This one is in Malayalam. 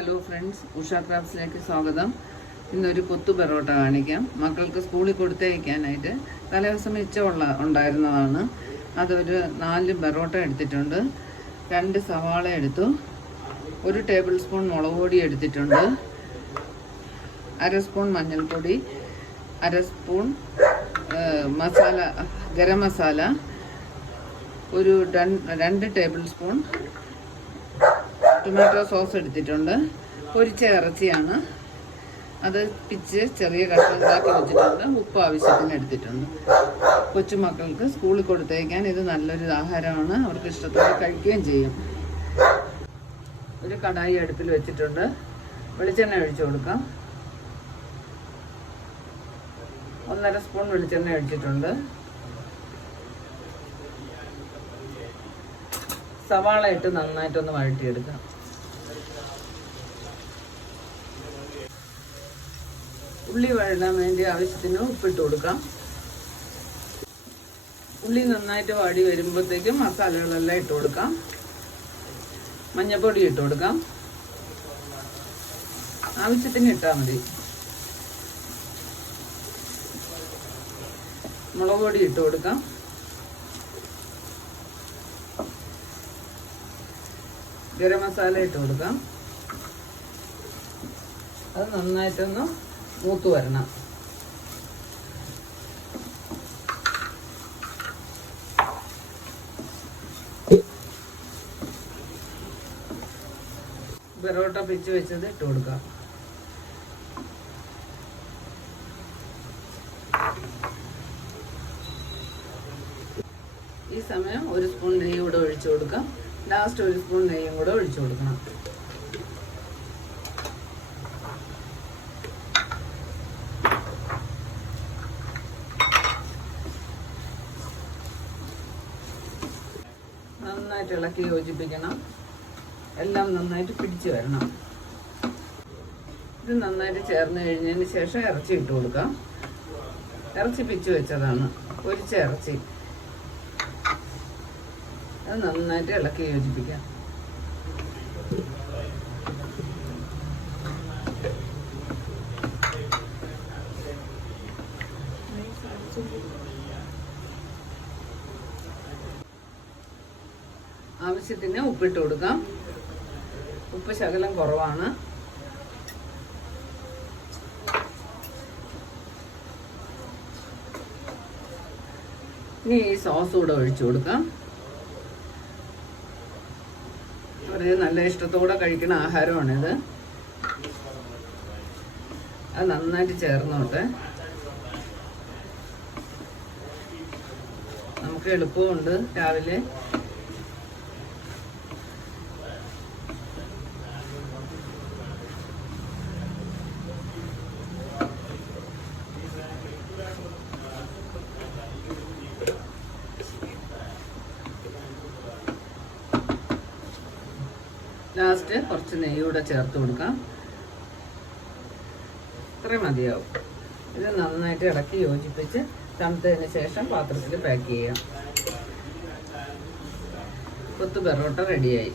ഹലോ ഫ്രണ്ട്സ് ഉഷ ക്രാഫ്റ്റ്സിലേക്ക് സ്വാഗതം. ഇന്നൊരു കൊത്തു പെറോട്ട കാണിക്കാം. മക്കൾക്ക് സ്കൂളിൽ കൊടുത്തയക്കാനായിട്ട് തലേദിവസം മിച്ചമുള്ള ഉണ്ടായിരുന്നതാണ്. അതൊരു നാല് പെറോട്ട എടുത്തിട്ടുണ്ട്. രണ്ട് സവാള എടുത്തു. ഒരു ടേബിൾ സ്പൂൺ മുളക് പൊടി എടുത്തിട്ടുണ്ട്. അര സ്പൂൺ മഞ്ഞൾപ്പൊടി. അര സ്പൂൺ മസാല ഗരം മസാല. ഒരു രണ്ട് ടേബിൾ സ്പൂൺ ടൊമാറ്റോ സോസ് എടുത്തിട്ടുണ്ട്. പൊരിച്ച ഇറച്ചിയാണ് അത് പിച്ച് ചെറിയ കഷ്ണങ്ങളാക്കി വെച്ചിട്ടുണ്ട്. ഉപ്പ് ആവശ്യത്തിന് എടുത്തിട്ടുണ്ട്. കൊച്ചുമക്കൾക്ക് സ്കൂളിൽ കൊടുത്തേക്കാൻ ഇത് നല്ലൊരു ആഹാരമാണ്. അവർക്ക് ഇഷ്ടത്തോടെ കഴിക്കുകയും ചെയ്യും. ഒരു കടായി അടുപ്പിൽ വെച്ചിട്ടുണ്ട്. വെളിച്ചെണ്ണ ഒഴിച്ചു കൊടുക്കാം. ഒന്നര സ്പൂൺ വെളിച്ചെണ്ണ ഒഴിച്ചിട്ടുണ്ട്. സവാള ഇട്ട് നന്നായിട്ടൊന്ന് വഴട്ടിയെടുക്കാം ഉള്ളി വഴടാൻ വേണ്ടി ആവശ്യത്തിന് ഉപ്പിട്ട് കൊടുക്കാം. ഉള്ളി നന്നായിട്ട് വാടി വരുമ്പോഴത്തേക്കും മസാലകളെല്ലാം ഇട്ട് കൊടുക്കാം. മഞ്ഞൾപ്പൊടി ഇട്ട് കൊടുക്കാം. ആവശ്യത്തിന് ഇട്ടാൽ മതി. മുളക് പൊടി ഇട്ട് കൊടുക്കാം. ഗരം മസാല ഇട്ട് കൊടുക്കാം. അത് നന്നായിട്ടൊന്ന് മൂത്ത് വരണം. പെറോട്ട പിച്ച് വെച്ചത് ഇട്ട് കൊടുക്കാം. ഈ സമയം ഒരു സ്പൂൺ നെയ്യ് ഒഴിച്ചു കൊടുക്കാം. ലാസ്റ്റ് ഒരു സ്പൂൺ നെയ്യും കൂടെ ഒഴിച്ചു കൊടുക്കണം. നന്നായിട്ട് ഇളക്കി യോജിപ്പിക്കണം. എല്ലാം നന്നായിട്ട് പിടിച്ചു വരണം. ഇത് നന്നായിട്ട് ചേർന്ന് കഴിഞ്ഞതിന് ശേഷം ഇറച്ചി ഇട്ട് കൊടുക്കാം. ഇറച്ചി പിച്ചു വെച്ചതാണ്. പൊരിച്ച ഇറച്ചി. അത് നന്നായിട്ട് ഇളക്കി യോജിപ്പിക്കാം. ആവശ്യത്തിന് ഉപ്പിട്ട് കൊടുക്കാം. ഉപ്പ് ശകലം കുറവാണ്. ഇനി ഈ സോസ് കൂടെ ഒഴിച്ചു കൊടുക്കാം. അവർ നല്ല ഇഷ്ടത്തോടെ കഴിക്കുന്ന ആഹാരമാണിത്. അത് നന്നായിട്ട് ചേർന്നോട്ടെ. നമുക്ക് എളുപ്പമുണ്ട് രാവിലെ. ലാസ്റ്റ് കുറച്ച് നെയ്യ് കൂടെ ചേർത്ത് കൊടുക്കാം. ഇത്രയും മതിയാവും. ഇത് നന്നായിട്ട് ഇളക്കി യോജിപ്പിച്ച് തണുത്തതിന് ശേഷം പാത്രത്തിൽ പാക്ക് ചെയ്യാം. കൊത്തു പെറോട്ട റെഡിയായി